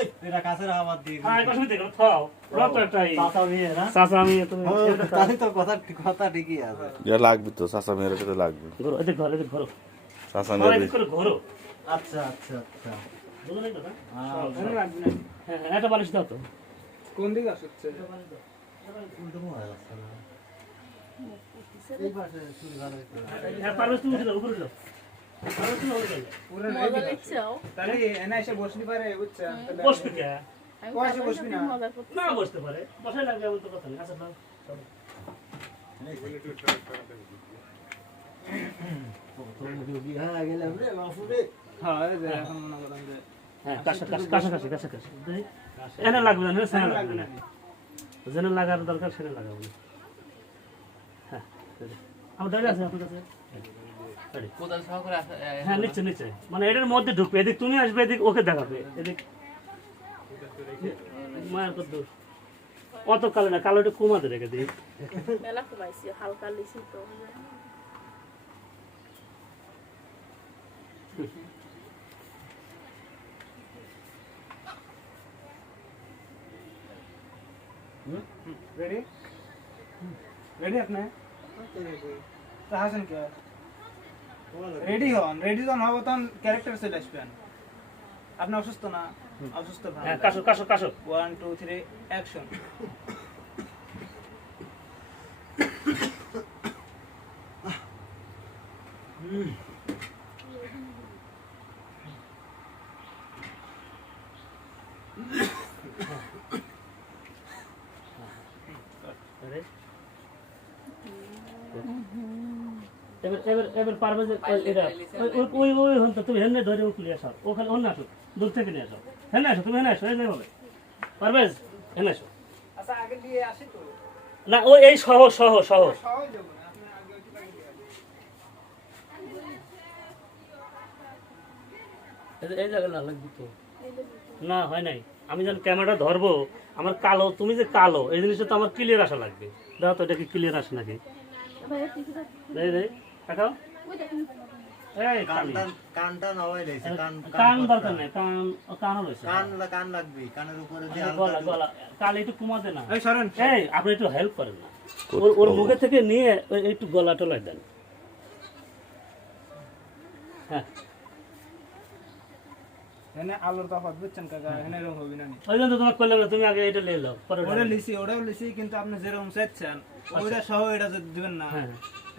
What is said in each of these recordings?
এই, এটা কাছের হাওয়া দিয়ে হ্যাঁ এটা শুনতে থাও। রত এই চাচা মেয়ে না? চাচা আমি তুমি এটা খাও। তাহলে তো কথা কথা ঠিকই আছে। যা লাগবে তো চাচা মেয়ের সাথে লাগবে। ঘোরো এদিক ঘর এদিক ঘোরো। চাচা ঘর এদিক করে ঘোরো আচ্ছা আচ্ছা আচ্ছা। বুঝো নাই কথা হ্যাঁ হ্যাঁ এটা বালিশ দাও তো। কোন দিকে আসছে? উল্টো হয়ে যাচ্ছে না। এই পাশে চুল ভালো একটু। হ্যাঁ পারবে তুমি উঠে যাও উপরে যাও পারবে তুমি উপরে যাও। তাহলে এনে এসে বসলি পারে বুঝছেন তাহলে কে? বসে বসবি না। না বসতে পারে। বসাই লাগবে এমন তো কথা নেই। আচ্ছা নাও চলো। কত রোগী হয়ে না যেনে লাগার দরকার সেনে লাগাবো হ্যাঁ। আমার দাঁড়িয়ে আছে আপনার কাছে? কোদাল সহকারে হ্যাঁ নিচে নিচে মানে এটার মধ্যে ঢুকবে। এদিক তুমি আসবে এদিক ওকে দেখাবে। এদিক মায়ের কত দূর অত কালো না কালোটা কমাতে রেখে দিই। মেলা কমাইছি হালকা লিছি তো। রেডি? রেডি আপনি? তাহাছেন কে? রেডি হন রেডি যখন হব তখন ক্যারেক্টার চলে আসবেন। আপনি অসুস্থ না? অসুস্থ হ্যাঁ কাশো কাশো কাশো। ওয়ান টু থ্রি অ্যাকশন আরে। এবার এবার এবার পারবে যে এটা ওই- ওই ওই ওই হন তুমি হেনে ধরে উকলি আসো। ওখানে অন্য আসো দূর থেকে নিয়ে আসো। হেনে আসো তুমি হেনে আসো হবে। পারবেজ হেনে আসো। আচ্ছা আগে দিয়ে আসি তো। না ও এই সহ সহ সহ। সহজ যাব না আপনি আগে ওইটা আগে দিয়ে আসেন। এই- এই না লাগবে তো। না হয় নাই। আমি যখন ক্যামেরাটা ধরবো আমার কালো তুমি যে কালো এই জিনিসটা তো আমার ক্লিয়ার আসা লাগবে। দাও তো এটা কি ক্লিয়ার আসে নাকি? ভাই ঠিক আছে দেই দেই দেখাও। ওই দেখেন এই কালি। কানটা কানটা নয় রয়েছে কান কান কত? কান ও কানও রয়েছে। কান কান লাগবে কানের উপরে যে গলা হালকা গলা কালি একটু কমাতে না। এই আপনি একটু হেল্প করেন না। ওর ওর মুখে থেকে নিয়ে ওই একটু গলা টলাই দেন। হ্যাঁ। এনে আলোর তফাত বুঝছেন কাকা? এনে এরকম হবি না ওই জন্য তোমাকে করলাম না তুমি আগে এটা নিয়ে লও ওটা লিসি ওটাও লিসি কিন্তু আপনি যেরকম চাচ্ছেন ওইটা সহ এটা যদি দিবেন না হ্যাঁ।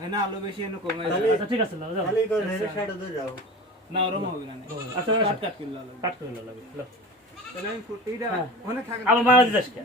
এনে আলো বেশি এনে কমে আচ্ছা ঠিক আছে নাও যাও। খালি করে সাইডে তো যাও। না ওরকম হবে না আচ্ছা কাট কাট কিলো আলো। কাট করে নাও লাগে নাও। তাহলে আমি ফুট এইটা হ্যাঁ। ওখানে থাকে আবার মারা দিদাস কে?